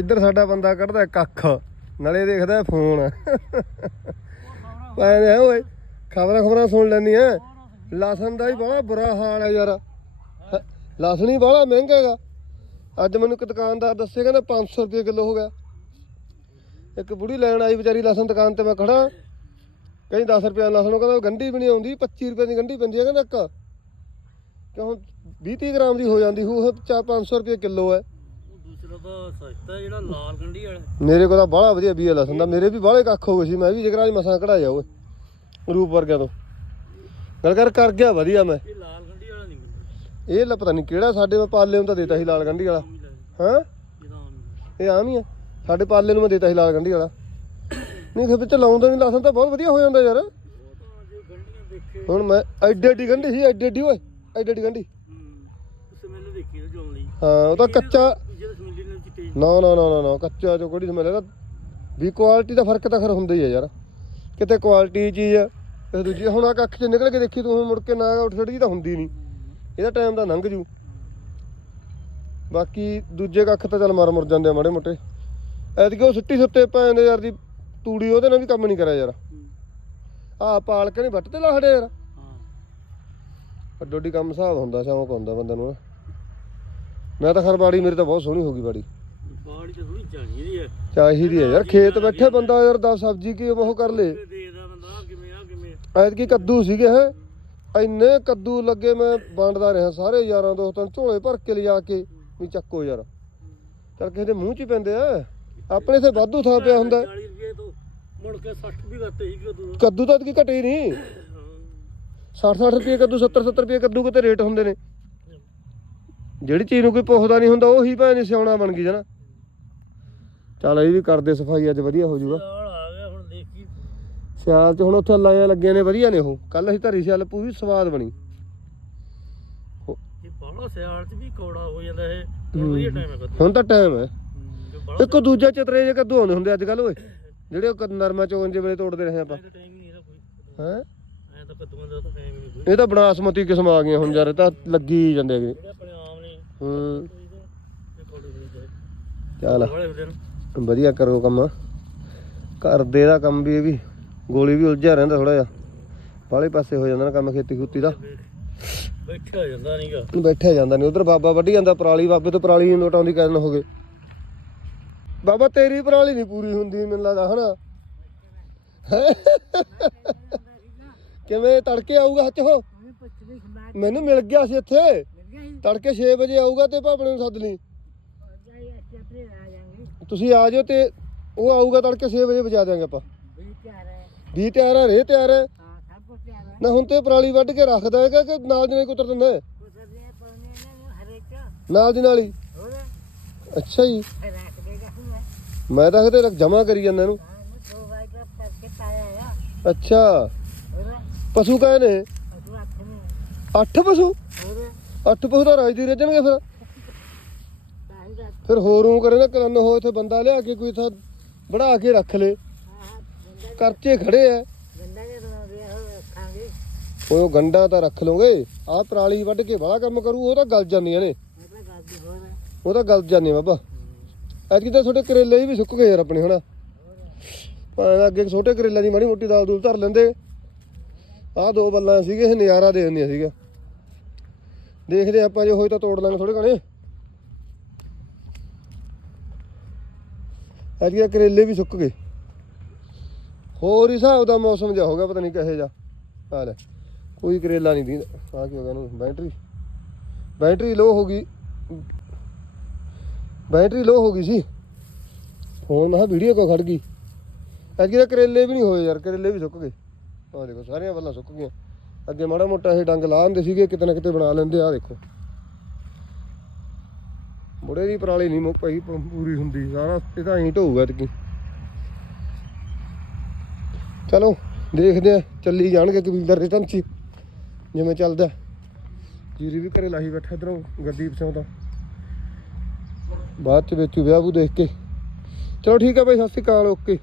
ਇੱਧਰ ਸਾਡਾ ਬੰਦਾ ਕੱਢਦਾ ਕੱਖ ਨਾਲੇ ਦੇਖਦਾ ਫੋਨ। ਪਾਏ ਓਏ, ਖਬਰਾਂ ਖਬਰਾਂ ਸੁਣ ਲੈਂਦੀ ਐ। ਲਸਣ ਦਾ ਹੀ ਬੜਾ ਬੁਰਾ ਹਾਲ ਹੈ ਯਾਰ। ਲਸਣ ਹੀ ਬੜਾ ਮਹਿੰਗਾ ਹੈਗਾ। ਅੱਜ ਮੈਨੂੰ ਇੱਕ ਦੁਕਾਨਦਾਰ ਦੱਸੇ, ਕਹਿੰਦਾ 500 ਰੁਪਏ ਕਿਲੋ ਹੋ ਗਿਆ। ਇੱਕ ਬੁੜੀ ਲੈਣ ਆਈ ਵਿਚਾਰੀ ਲਸਣ ਦੁਕਾਨ ਤੇ ਮੈਂ ਖੜਾ ਕਹਿੰਦੀ 10 ਰੁਪਏ ਲਸਣ, ਉਹ ਕਹਿੰਦਾ ਗੰਢੀ ਵੀ ਨਹੀਂ ਆਉਂਦੀ 25 ਰੁਪਏ ਦੀ ਗੰਢੀ ਪੈਂਦੀ ਹੈ ਕਹਿੰਦਾ ਇੱਕ। ਕਿਉਂ? 20 30 ਗ੍ਰਾਮ ਦੀ ਹੋ ਜਾਂਦੀ ਹੋਊ ਉਹ ਚਾ 500 ਰੁਪਏ ਕਿਲੋ ਹੈ ਤਾਂ ਸਸਤਾ ਹੈ, ਜਿਹੜਾ ਲਾਲ ਗੰਢੀ ਵਾਲਾ। ਮੇਰੇ ਕੋਲ ਤਾਂ ਬਾਹਲਾ ਵਧੀਆ ਬੀਏ ਲਸਣ ਦਾ ਮੇਰੇ ਵੀ ਬਾਹਲੇ ਕੱਖ ਹੋ ਗਏ ਸੀ। ਮੈਂ ਵੀ ਜਿਗਰਾਂ ਅੱਜ ਮਸਾਂ ਕਢਾਇਆ ਓਏ ਰੂਪ ਵਰਗਿਆਂ ਤੋਂ। ਗੱਲ ਕਰ ਕਰ ਗਿਆ ਵਧੀਆ ਮੈਂ। ਇਹ ਲਾਲ ਗੰਢੀ ਵਾਲਾ ਨਹੀਂ ਮਿਲਦਾ। ਇਹ ਲੈ ਪਤਾ ਨਹੀਂ ਕਿਹੜਾ ਸਾਡੇ ਮੈਂ ਪਾਲੇ ਨੂੰ ਤਾਂ ਦੇਤਾ ਸੀ ਲਾਲ ਗੰਢੀ ਵਾਲਾ। ਆਮ ਹੀ ਲੱਗਦਾ। ਹਾਂ? ਇਹਦਾ ਆਮ ਹੀ ਇਹ ਆਮ ਹੀ ਆ। ਸਾਡੇ ਪਾਲੇ ਨੂੰ ਮੈਂ ਦੇਤਾ ਸੀ ਲਾਲ ਗੰਢੀ ਵਾਲਾ। ਨਹੀਂ ਫਿਰ ਵਿੱਚ ਲਾਉਂਦਾ ਨਹੀਂ ਲਸਣ ਤਾਂ ਬਹੁਤ ਵਧੀਆ ਹੋ ਜਾਂਦਾ ਯਾਰ। ਉਹ ਤਾਂ ਜੇ ਗੰਢੀਆਂ ਦੇਖੇ ਹੁਣ ਮੈਂ ਐਡੀ ਐਡੀ ਗੰਢੀ ਸੀ ਐਡੀ ਐਡੀ ਓਏ। ਐਡੀ ਐਡੀ ਗੰਢੀ ਹੂੰ। ਉਸ ਮੈਨੂੰ ਦੇਖੀ ਉਹ ਜੋਣ ਲਈ। ਹਾਂ ਉਹ ਤਾਂ ਕੱਚਾ ਜਿਹੜਾ ਨਾ ਨਾ ਨਾ ਨਾ ਨਾ, ਕੱਚਾ ਜੋ ਕਿਹੜੀ ਸਮੈਲ ਇਹਦਾ ਵੀ ਕੁਆਲਿਟੀ ਦਾ ਫ਼ਰਕ ਤਾਂ ਖਰ ਹੁੰਦਾ ਹੀ ਆ ਯਾਰ। ਕਿਤੇ ਕੁਆਲਿਟੀ ਚੀਜ਼ ਆ ਤੇ ਦੂਜੀ, ਹੁਣ ਆ ਕੱਖ ਚ ਨਿਕਲ ਕੇ ਦੇਖੀ ਤੂੰ ਮੁੜ ਕੇ ਨਾ ਉੱਠ ਛੜੀ ਤਾਂ ਹੁੰਦੀ ਨਹੀਂ। ਇਹਦਾ ਟਾਈਮ ਤਾਂ ਲੰਘ ਜੂ। ਬਾਕੀ ਦੂਜੇ ਕੱਖ ਤਾਂ ਚੱਲ ਮਰ ਮੁਰ ਜਾਂਦੇ ਆ ਮਾੜੇ ਮੋਟੇ। ਐਤਕੀ ਉਹ ਸੁੱਟੀ ਸੁੱਤੇ ਪੈਂਦੇ ਯਾਰ ਦੀ ਤੂੜੀ ਉਹਦੇ ਨਾਲ ਵੀ ਕੰਮ ਨਹੀਂ ਕਰਿਆ ਯਾਰ। ਹੂੰ। ਆ ਪਾਲ ਕੇ ਨਹੀਂ ਵੱਟ ਤੇ ਲਾਹੜੇ ਯਾਰ। ਹਾਂ ਅੱਡੋ ਕੰਮ ਹਿਸਾਬ ਹੁੰਦਾ, ਸ਼ੌਂਕ ਹੁੰਦਾ ਬੰਦੇ ਨੂੰ ਮੈਂ ਤਾਂ ਖਰ ਬਾੜੀ ਮੇਰੀ ਤਾਂ ਬਹੁਤ ਸੋਹਣੀ ਹੋ ਗਈ ਬਾੜੀ। ਬਾੜੀ ਤਾਂ ਥੋੜੀ ਚਾਹੀਦੀ ਹੈ ਚਾਹੀਦੀ ਹੈ ਯਾਰ ਖੇਤ ਬੈਠੇ ਬੰਦਾ ਯਾਰ ਦਾ ਸਬਜ਼ੀ ਕੀ ਉਹ ਕਰ ਲੇ ਤੇ ਦੇਖਦਾ ਬੰਦਾ ਆਹ ਕਿਵੇਂ ਆ ਕਿਵੇਂ ਐਤਕੀ ਕੱਦੂ ਸੀਗੇ ਹੈ? ਇੰਨੇ ਕੱਦੂ ਲੱਗੇ ਮੈਂ ਵੰਡਦਾ ਰਿਹਾ ਸਾਰੇ ਯਾਰਾਂ ਦੋਸਤਾਂ ਨੂੰ ਝੋਲੇ ਭਰ ਕੇ ਲਿਜਾ ਕੇ ਵੀ ਚੱਕੋ ਯਾਰ। ਚੱਲ ਕਿਸੇ ਦੇ ਮੂੰਹ 'ਚ ਹੀ ਪੈਂਦੇ ਆ। ਆਪਣੇ ਇੱਥੇ ਵਾਧੂ ਥਾਂ ਪਿਆ ਹੁੰਦਾ। 40 ਰੁਪਏ ਤੋਂ ਮੁੜ ਕੇ 60 ਵੀ ਕਰਤੇ ਸੀ ਕਦੋਂ ਕੱਦੂ ਤਾਂ ਐਤਕੀ ਘਟੇ ਹੀ ਨਹੀਂ। 60 60 ਰੁਪਏ ਕੱਦੂ 70 70 ਰੁਪਏ ਕੱਦੂ ਕਿਤੇ ਰੇਟ ਹੁੰਦੇ ਨੇ। ਜਿਹੜੀ ਚੀਜ਼ ਨੂੰ ਕੋਈ ਪੁੱਛਦਾ ਨਹੀਂ ਹੁੰਦਾ ਉਹੀ ਭੈਣ ਸਿਆਉਣਾ ਬਣ ਗਈ ਜਨਾ ਚੱਲ ਇਹ ਵੀ ਕਰਦੇ ਸਫ਼ਾਈ ਅੱਜ ਵਧੀਆ ਹੋ ਜਾਊਗਾ। ਸਾਲ ਆ ਗਿਆ ਹੁਣ ਦੇਖੀ। ਸਿਆਲ 'ਚ ਹੁਣ ਉੱਥੇ ਲਾਇਆ ਲੱਗੀਆਂ ਨੇ ਵਧੀਆ ਨੇ ਉਹ। ਕੱਲ ਅਸੀਂ ਧਰੀ ਸਿਆਲ ਪੂਰੀ ਸਵਾਦ ਬਣੀ। ਇਹ ਬਾਹਲਾ ਸਿਆਲ ਚ ਵੀ ਕੌੜਾ ਹੋ ਜਾਂਦਾ ਇਹ। ਹੁਣ ਵਧੀਆ ਟਾਈਮ ਹੈ ਕਦੋਂ। ਹੁਣ ਤਾਂ ਟਾਈਮ ਹੈ। ਇੱਕ ਦੂਜਾ ਚਤਰੇ ਜੇ ਕੱਦੂ ਆਉਂਦੇ ਹੁੰਦੇ ਅੱਜ ਕੱਲ ਓਏ। ਜਿਹੜੇ ਉਹ ਕ- ਨਰਮਾ ਚੋਣ ਜੇ ਵੇਲੇ ਤੋੜਦੇ ਰਹੇ ਆਪਾਂ। ਟਾਈਮ ਹੀ ਨਹੀਂ ਇਹਦਾ ਕੋਈ। ਹੈ? ਐ ਤਾਂ ਕਦੋਂ ਦਾ ਤਾਂ ਟਾਈਮ ਹੀ ਨਹੀਂ ਕੋਈ। ਇਹ ਤਾਂ ਬਨਾਸਮਤੀ ਕਿਸਮ ਆ ਗਈਆਂ ਹੁਣ ਯਾਰ ਇਹ ਤਾਂ ਲੱਗੀ ਹੀ ਜਾਂਦੇ ਹੈਗੇ। ਜਿਹੜੇ ਆਪਣੇ ਆਮ ਨੇ। ਹੂੰ। ਇਹ ਕੌੜੇ ਹੋ ਜਾਂਦੇ ਚੱਲ। ਬੜੇ ਹੁੰਦੇ ਨੇ। ਵਧੀਆ ਕਰੋ ਕੰਮ। ਕਰਦੇ ਦਾ ਕੰਮ ਵੀ ਇਹ ਵੀ ਗੋਲੀ ਵੀ ਉਲਝਿਆ ਰਹਿੰਦਾ ਥੋੜਾ ਜਿਹਾ। ਬਾਹਲੇ ਪਾਸੇ ਹੋ ਜਾਂਦਾ ਨਾ ਕੰਮ ਖੇਤੀ ਖੂਤੀ ਦਾ। ਬੈਠਿਆ ਜਾਂਦਾ ਨਹੀਂਗਾ ਬੈਠਿਆ ਜਾਂਦਾ ਨਹੀਂ ਉਧਰ ਬਾਬਾ ਵੱਢੀ ਜਾਂਦਾ ਪਰਾਲੀ ਬਾਬੇ ਤੋਂ ਪਰਾਲੀ ਨਹੀਂ ਲੋਟਾਉਂਦੀ ਕਹਿਣ ਹੋ ਗਏ। ਬਾਬਾ ਤੇਰੀ ਪਰਾਲੀ ਨਹੀਂ ਪੂਰੀ ਹੁੰਦੀ ਮੈਨੂੰ ਲੱਗਦਾ ਹਨਾ? ਕਿਵੇਂ ਤੜਕੇ ਆਊਗਾ ਹੱਥ ਉਹ? ਮੈਨੂੰ ਮਿਲ ਗਿਆ ਸੀ ਇੱਥੇ। ਤੜਕੇ 6 ਵਜੇ ਆਊਗਾ ਤੇ ਭਾਪਣੇ ਨੂੰ ਸੱਦ ਲਈ। ਤੁਸੀਂ ਆ ਜਾਓ ਤੇ ਉਹ ਆਊਗਾ ਤੜਕੇ 6 ਵਜੇ ਵਜਾ ਦਿਆਂਗੇ ਆਪਾਂ। ਵੀ ਤਿਆਰ ਹੈ ਰੇ ਤਿਆਰ ਹੈ। ਨਾ ਹੁਣ ਤੇ ਪਰਾਲੀ ਵੱਢ ਕੇ ਰੱਖਦਾ ਹੈਗਾ ਕਿ ਨਾਲ ਦੀ ਨਾਲ ਕੁਤਰ ਦਿੰਦਾ ਹੈ? ਨਾਲ ਦੀ ਨਾਲ ਹੀ? ਅੱਛਾ ਜੀ। ਮੈਂ। ਤਾਂ ਕਿਤੇ ਜਮਾ ਕਰੀ ਜਾਂਦਾ ਇਹਨੂੰ। ਅੱਛਾ। ਪਸ਼ੂ ਕਾਏ ਨੇ ਅੱਠ ਪਸ਼ੂ? ਅੱਠ ਪਸ਼ੂ ਤਾਂ ਰਾਜ ਦੀ ਰਜਣਗੇ ਫਿਰ। ਫਿਰ ਹੋਰ ਉਹ ਕਰੇ ਨਾ ਕਰਨ ਹੋ ਇੱਥੇ ਬੰਦਾ ਲਿਆ ਕੇ ਕੋਈ ਥਾਂ ਬਣਾ ਕੇ ਰੱਖ ਲੇ। ਕਰਚੇ ਖੜੇ ਐ ਉਹ ਗੰਡਾ ਤਾਂ ਰੱਖ ਲਓਗੇ। ਆਹ ਪਰਾਲੀ ਵੱਢ ਕੇ ਬੜਾ ਕੰਮ ਕਰੂ, ਉਹ ਤਾਂ ਗਲ ਜਾਂਦੀਆਂ ਨੇ। ਉਹ ਤਾਂ ਗਲ ਜਾਂਦੀਆਂ ਬਾਬਾ। ਅੱਜ ਤਾਂ ਛੋਟੇ ਕਰੇਲੇ ਵੀ ਸੁੱਕ ਗਏ ਯਾਰ ਆਪਣੇ ਹੁਣ ਭਾਵੇਂ ਅੱਗੇ ਛੋਟੇ ਕਰੇਲਿਆਂ ਦੀ ਮਾੜੀ ਮੋਟੀ ਦਾਲ ਦੂਲ ਧਰ ਲੈਂਦੇ। ਆਹ ਦੋ ਬੱਲਾਂ ਸੀਗੇ ਇਹ ਨਜ਼ਾਰਾ ਦੇ ਦਿੰਦੀਆਂ ਸੀਗਾ ਦੇਖਦੇ ਆਪਾਂ ਜੇ ਹੋਏ ਤਾਂ ਤੋੜ ਲਾਂਗੇ ਥੋੜੇ ਘਣੇ। ਐਤਕੀ ਕਰੇਲੇ ਵੀ ਸੁੱਕ ਗਏ। ਹੋਰ ਹੀ ਹਿਸਾਬ ਦਾ ਮੌਸਮ ਜਿਹਾ ਹੋ ਗਿਆ, ਪਤਾ ਨਹੀਂ ਕਿਹੋ ਜਿਹਾ। ਆ ਲੈ, ਕੋਈ ਕਰੇਲਾ ਨਹੀਂ ਦੀਂਦਾ। ਆ ਕੀ ਹੋ ਗਿਆ ਇਹਨੂੰ? ਬੈਟਰੀ। ਬੈਟਰੀ ਲੋ ਹੋ ਗਈ। ਬੈਟਰੀ ਲੋ ਹੋ ਗਈ ਸੀ। ਫੋਨ ਮੈਂ ਵੀਡੀਓ ਕੋ ਖੜ ਗਈ? ਅੱਗੇ ਤਾਂ ਕਰੇਲੇ ਵੀ ਨਹੀਂ ਹੋਏ ਯਾਰ, ਕਰੇਲੇ ਵੀ ਸੁੱਕ ਗਏ। ਆਹ ਦੇਖੋ, ਸਾਰੀਆਂ ਵੱਲਾਂ ਸੁੱਕ ਗਈਆਂ। ਅੱਗੇ ਮਾੜਾ ਮੋਟਾ ਇਹ ਡੰਗ ਲਾ ਹੁੰਦੇ ਸੀਗੇ, ਕਿਤੇ ਨਾ ਕਿਤੇ ਬਣਾ ਲੈਂਦੇ ਆ ਦੇਖੋ। ਬੁੜੇ ਦੀ ਪਰਾਲੀ ਨਹੀਂ ਮੁੱਕ ਪਈ ਪੂਰੀ ਹੁੰਦੀ ਸਾਰਾ, ਇਹ ਤਾਂ ਐਂ ਢੋਊਗਾ ਤੇ ਚਲੋ, ਦੇਖਦੇ ਆ ਚੱਲੀ ਜਾਣਗੇ ਕਬੀਲਦਾਰ ਰਿਟਰਨ ਚ ਜਿਵੇਂ ਚੱਲਦਾ। ਜੀਰੀ ਵੀ ਘਰੇ ਲਾਹੀ ਬੈਠਾ ਇਧਰੋਂ, ਗੁਰਦੀਪ ਸਿੰਘ ਦਾ ਬਾਅਦ ਚ ਵੇਚੂ ਵਿਆਹ ਵੂ ਦੇਖ ਕੇ। ਚਲੋ ਠੀਕ ਆ ਬਾਈ, ਸਤਿ ਸ਼੍ਰੀ ਅਕਾਲ, ਓਕੇ।